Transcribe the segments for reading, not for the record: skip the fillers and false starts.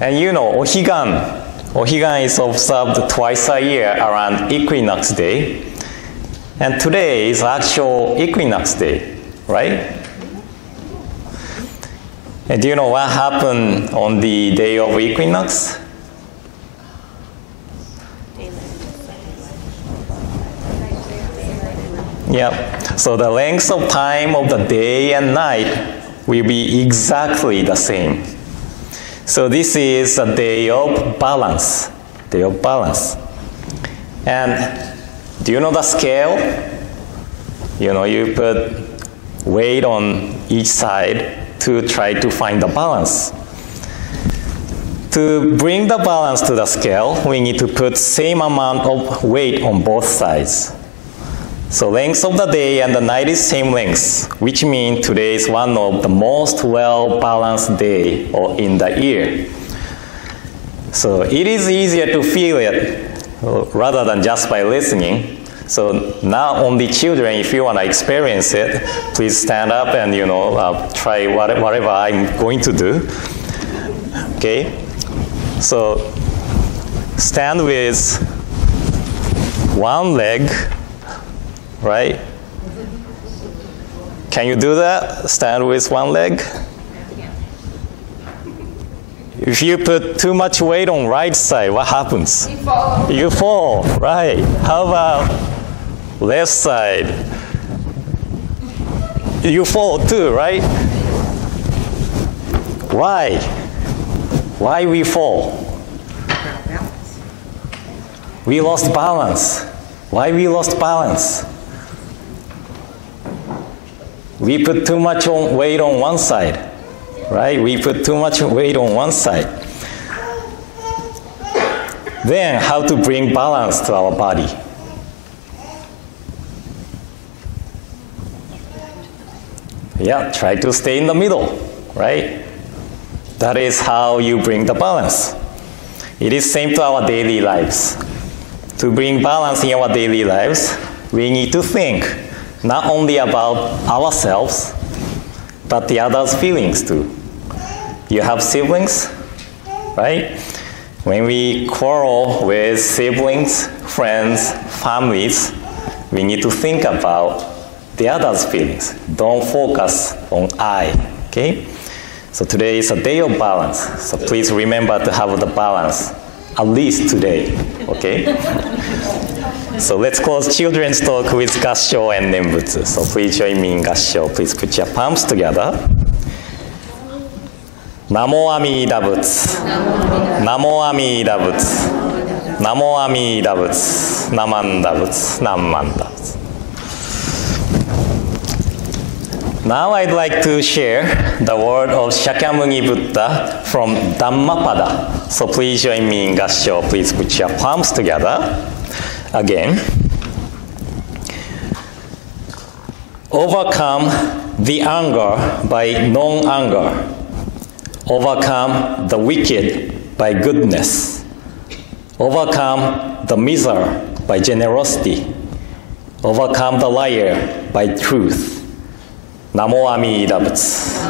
And you know, Ohigan. Ohigan is observed twice a year around equinox day. And today is actual equinox day, right? And do you know what happened on the day of equinox? Yep. So the length of time of the day and night will be exactly the same. So this is a day of balance. Day of balance. And do you know the scale? You know, you put weight on each side to try to find the balance. To bring the balance to the scale, we need to put same amount of weight on both sides. So length of the day and the night is same length, which means today is one of the most well-balanced day in the year. So it is easier to feel it rather than just by listening. So now only children, if you want to experience it, please stand up and try whatever I'm going to do. Okay? So stand with one leg. Right? Can you do that? Stand with one leg? If you put too much weight on right side, what happens? You fall, right? How about left side? You fall too, right? Why? Why we fall? We lost balance. Why we lost balance? We put too much weight on one side, right? We put too much weight on one side. Then how to bring balance to our body? Yeah, try to stay in the middle, right? That is how you bring the balance. It is same to our daily lives. To bring balance in our daily lives, we need to think not only about ourselves, but the others' feelings too. You have siblings, right? When we quarrel with siblings, friends, families, we need to think about the others' feelings. Don't focus on I, okay? So today is a day of balance. So please remember to have the balance, at least today, okay? So let's close children's talk with gassho and nembutsu. So please join me in gassho. Please put your palms together. Namo Amida Butsu. Namo Amida Butsu. Namo Amida Butsu. Namanda Butsu. Namanda Butsu. Now I'd like to share the word of Shakyamuni Buddha from Dhammapada. So please join me in gassho. Please put your palms together. Again. Overcome the anger by non-anger. Overcome the wicked by goodness. Overcome the miser by generosity. Overcome the liar by truth. Namo Amida Butsu.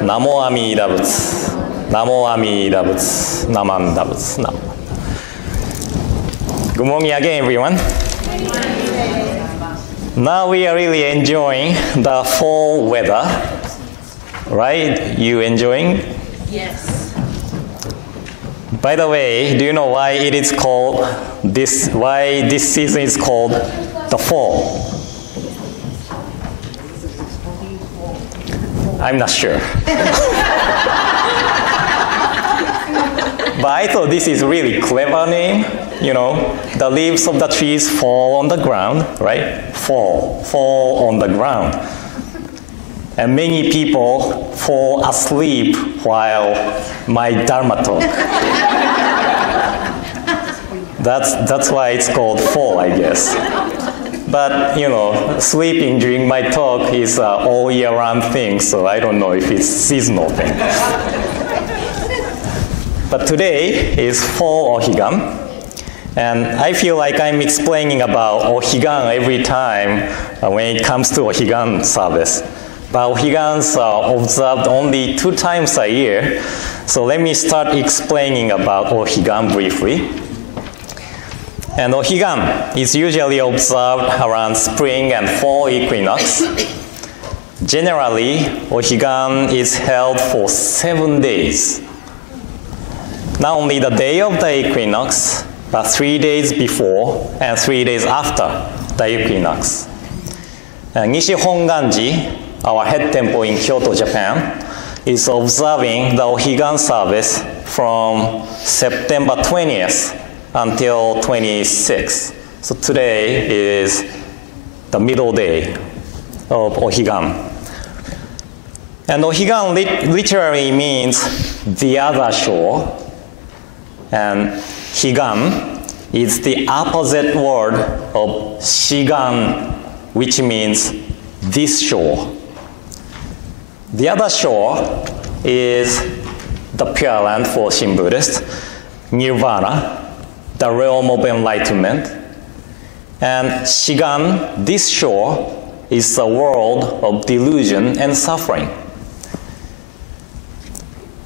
Namo Amida Butsu. Namo Amida Butsu. Namanda Butsu. Namo. Good morning again, everyone. Now we are really enjoying the fall weather, right? You enjoying? Yes. By the way, do you know why it is called this? Why this season is called the fall? I'm not sure. But I thought this is really clever name. You know, the leaves of the trees fall on the ground, right? Fall on the ground. And many people fall asleep while my Dharma talk. That's why it's called fall, I guess. But, you know, sleeping during my talk is all year round thing, so I don't know if it's seasonal thing. But today is fall Ohigan. And I feel like I'm explaining about Ohigan every time when it comes to Ohigan service. But Ohigans are observed only 2 times a year. So let me start explaining about Ohigan briefly. And Ohigan is usually observed around spring and fall equinox. Generally, Ohigan is held for 7 days. Not only the day of the equinox, but 3 days before and 3 days after the equinox. Nishi Hongwanji, our head temple in Kyoto, Japan, is observing the Ohigan service from September 20th until 26th. So today is the middle day of Ohigan. And Ohigan literally means the other shore. And Higan is the opposite word of Shigan, which means this shore. The other shore is the Pure Land for Shin Buddhist, Nirvana, the realm of enlightenment. And Shigan, this shore, is the world of delusion and suffering.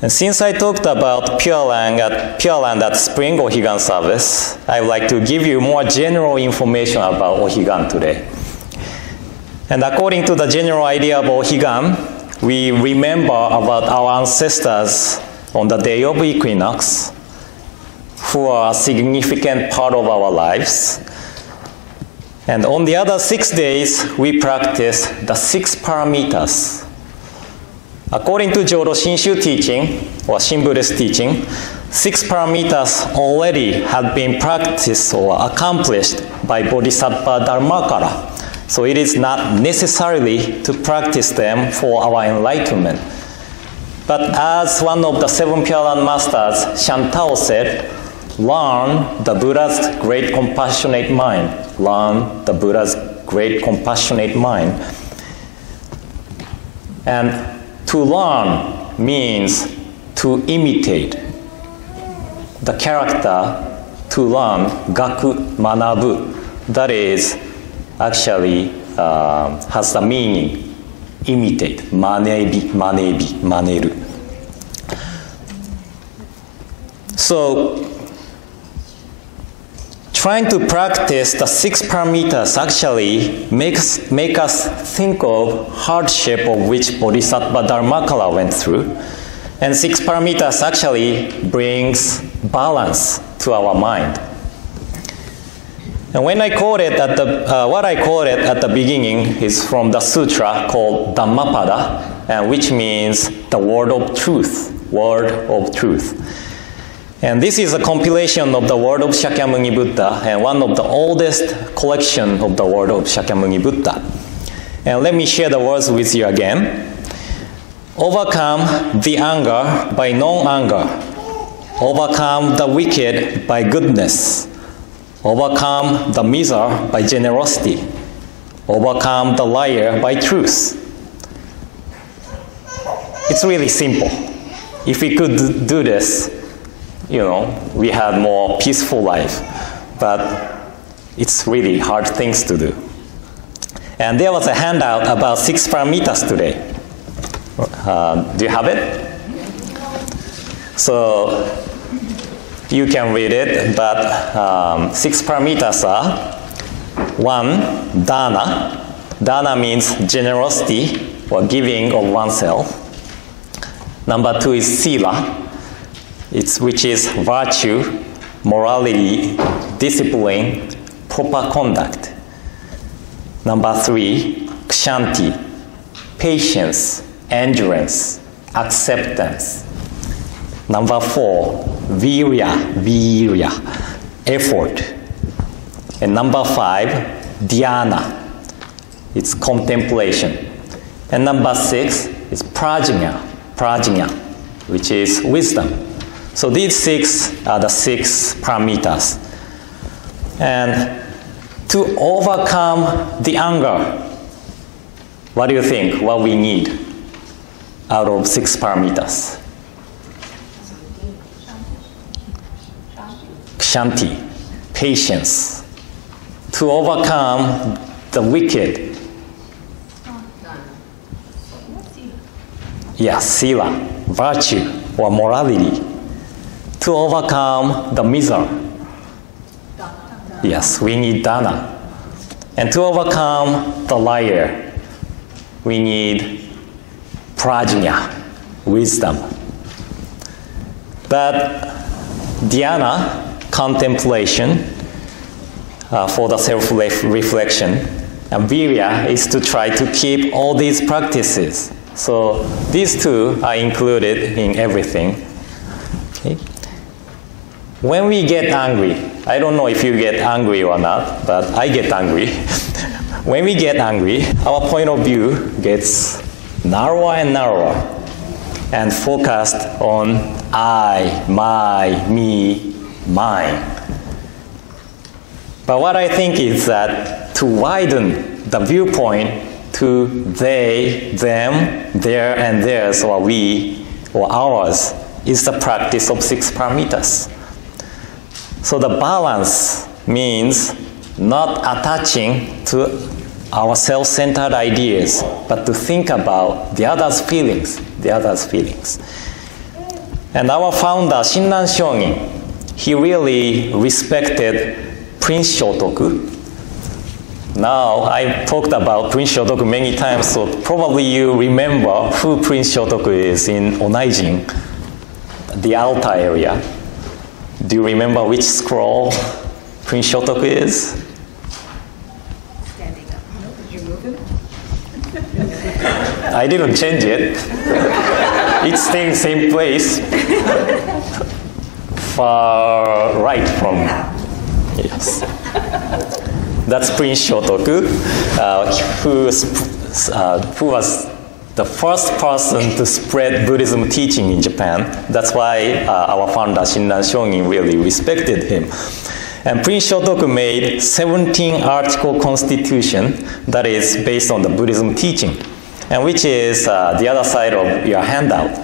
And since I talked about Pure Land at Spring Ohigan service, I would like to give you more general information about Ohigan today. And according to the general idea of Ohigan, we remember about our ancestors on the day of equinox, who are a significant part of our lives. And on the other 6 days, we practice the 6 paramitas. According to Jodo Shinshu teaching, or Shin Buddhist teaching, 6 paramitas already have been practiced or accomplished by Bodhisattva Dharmakara. So it is not necessarily to practice them for our enlightenment. But as one of the 7 Pure Land masters, Shantao, said, learn the Buddha's great compassionate mind. Learn the Buddha's great compassionate mind. And to learn means to imitate. The character to learn, gaku, manabu, that is actually has the meaning imitate, manebi, maneru. So trying to practice the 6 paramitas actually make us think of hardship of which Bodhisattva Dharmakala went through. And 6 paramitas actually brings balance to our mind. And when I quoted what I quoted at the beginning is from the sutra called Dhammapada, and which means the word of truth, word of truth. And this is a compilation of the word of Shakyamuni Buddha and one of the oldest collection of the word of Shakyamuni Buddha. And let me share the words with you again. Overcome the anger by non-anger. Overcome the wicked by goodness. Overcome the miser by generosity. Overcome the liar by truth. It's really simple. If we could do this, we have more peaceful life. But it's really hard things to do. And there was a handout about 6 paramitas today. Do you have it? So you can read it, but 6 paramitas are 1, dana. Dana means generosity or giving of oneself. Number 2 is sila, which is virtue, morality, discipline, proper conduct. Number 3, kshanti, patience, endurance, acceptance. Number 4, virya, effort. And number 5, dhyana, it's contemplation. And number 6 is prajna, which is wisdom. So these 6 are the 6 paramitas. And to overcome the anger, what do you think, what we need out of 6 paramitas? Kshanti, patience. To overcome the wicked. sila, virtue or morality, to overcome the misery. Yes, we need dana. And to overcome the liar, we need prajna, wisdom. But dhyana, contemplation, for the self-reflection, and virya is to try to keep all these practices. So these two are included in everything. Okay. When we get angry, I don't know if you get angry or not, but I get angry. When we get angry, our point of view gets narrower and narrower and focused on I, my, me, mine. But what I think is that to widen the viewpoint to they, them, their and theirs, or we, or ours, is the practice of 6 paramitas. So the balance means not attaching to our self-centered ideas, but to think about the other's feelings, And our founder, Shinran Shōgin, he really respected Prince Shotoku. Now, I've talked about Prince Shotoku many times, so probably you remember who Prince Shotoku is in Onaijin, the altar area. Do you remember which scroll Prince Shotoku is? Standing up. No, did you move him? I didn't change it. It's staying same place. Far right from. Yes. That's Prince Shotoku, who was the first person to spread Buddhism teaching in Japan. That's why our founder Shinran Shōgin really respected him. And Prince Shotoku made 17-article constitution that is based on the Buddhism teaching, and which is the other side of your handout.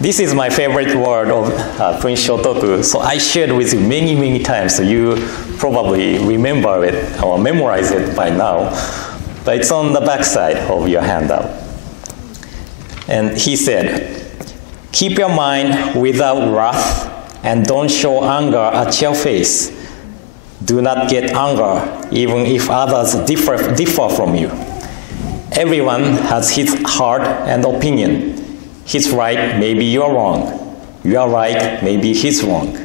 This is my favorite word of Prince Shotoku, so I shared with you many, many times, so you probably remember it or memorize it by now. But it's on the back side of your handout. And he said, keep your mind without wrath and don't show anger at your face. Do not get anger even if others differ from you. Everyone has his heart and opinion. He's right, maybe you're wrong. You are right, maybe he's wrong.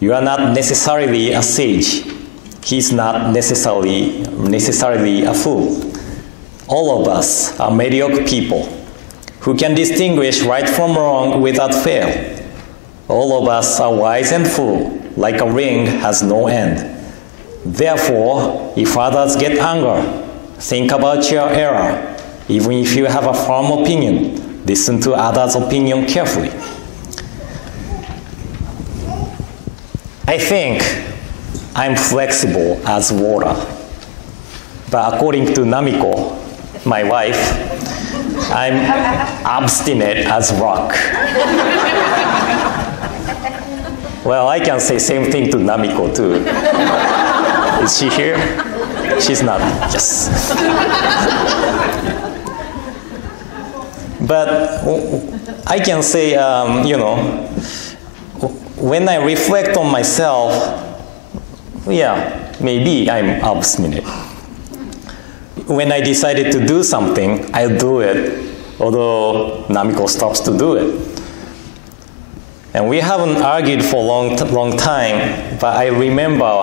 You are not necessarily a sage. He's not necessarily a fool. All of us are mediocre people who can distinguish right from wrong without fail. All of us are wise and full, like a ring has no end. Therefore, if others get anger, think about your error. Even if you have a firm opinion, listen to others' opinion carefully. I think I'm flexible as water. But according to Namiko, my wife, I'm obstinate as rock. Well, I can say same thing to Namiko too. Is she here? She's not. Yes. But I can say, when I reflect on myself, yeah, maybe I'm obstinate. When I decided to do something, I'll do it, although Namiko stops to do it. And we haven't argued for a long time, but I remember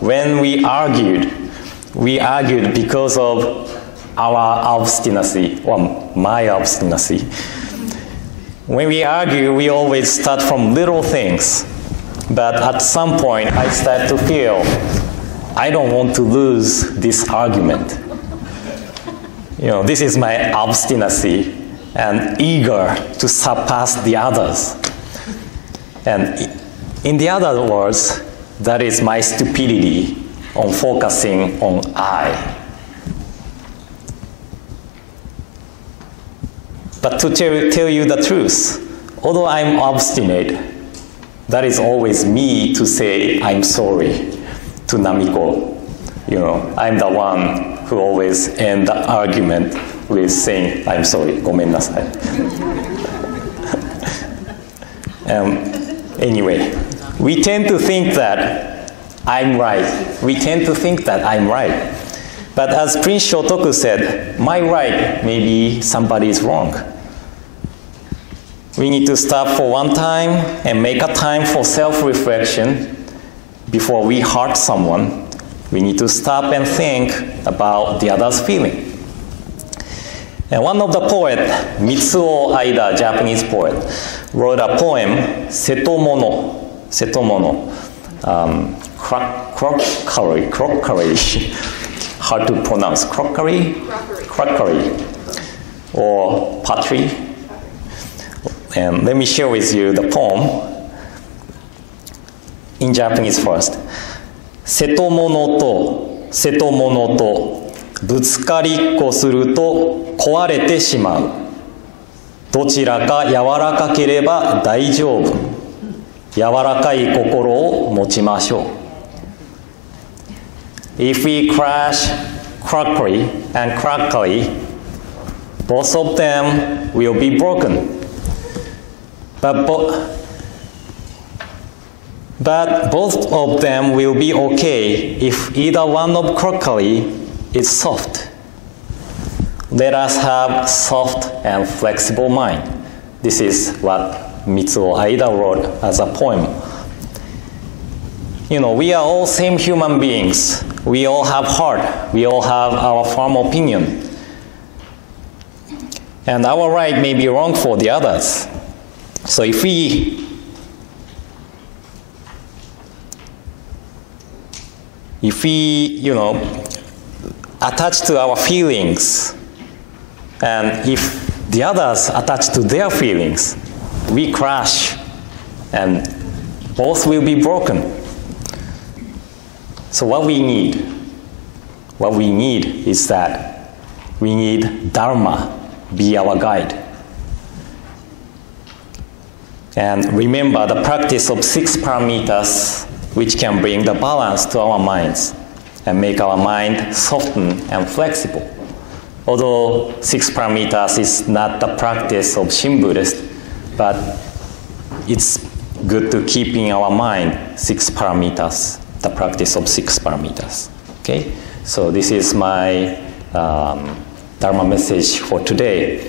when we argued because of our obstinacy, or my obstinacy. When we argue, we always start from little things. But at some point, I start to feel, I don't want to lose this argument. This is my obstinacy and eager to surpass the others. And in the other words, that is my stupidity on focusing on I. But to tell you the truth, although I'm obstinate, that is always me to say I'm sorry to Namiko. I'm the one who always end the argument with saying, I'm sorry, ごめんなさい. Anyway, we tend to think that I'm right. We tend to think that I'm right. But as Prince Shotoku said, my right may be somebody is wrong. We need to stop for one time and make a time for self-reflection before we hurt someone. We need to stop and think about the other's feeling. And one of the poets, Mitsuo Aida, Japanese poet, wrote a poem, Setomono, crockery, hard to pronounce, crockery, or pottery. And let me share with you the poem in Japanese first. 瀬戸物とぶつかりっこすると壊れてしまう。どちらか柔らかければ大丈夫。柔らかい心を持ちましょう。If we crash crockery and crockery, both of them will be broken. But both of them will be okay if either one of crockery is soft. Let us have soft and flexible mind. This is what Mitsuo Aida wrote as a poem. We are all same human beings. We all have heart. We all have our firm opinion. And our right may be wrong for the others. So if we attach to our feelings, and if the others attach to their feelings, we crash, and both will be broken. So what we need is that we need Dharma be our guide. And remember the practice of 6 paramitas, which can bring the balance to our minds and make our mind soften and flexible. Although 6 paramitas is not the practice of Shin Buddhist, but it's good to keep in our mind 6 paramitas, the practice of 6 paramitas. Okay? So this is my Dharma message for today.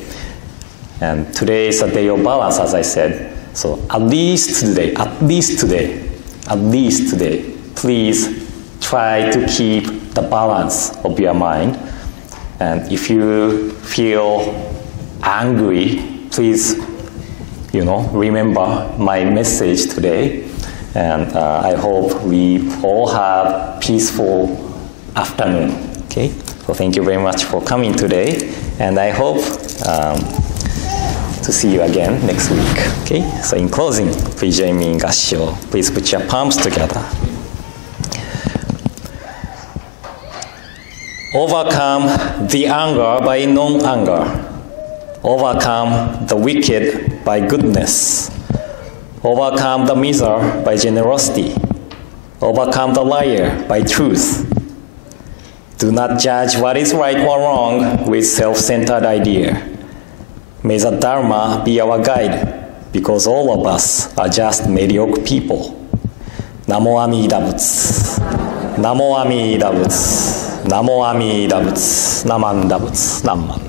And today is a day of balance, as I said. So at least today, please try to keep the balance of your mind. And if you feel angry, please, remember my message today. And I hope we all have peaceful afternoon. Okay? So thank you very much for coming today. And I hope to see you again next week. Okay? So in closing, please join me in Gassho. Please put your palms together. Overcome the anger by non-anger. Overcome the wicked by goodness. Overcome the miser by generosity. Overcome the liar by truth. Do not judge what is right or wrong with self-centered idea. May the Dharma be our guide, because all of us are just mediocre people. Namo Amida Butsu. Namo Amida Butsu. Namo Amida Butsu. Namanda Butsu. Namman.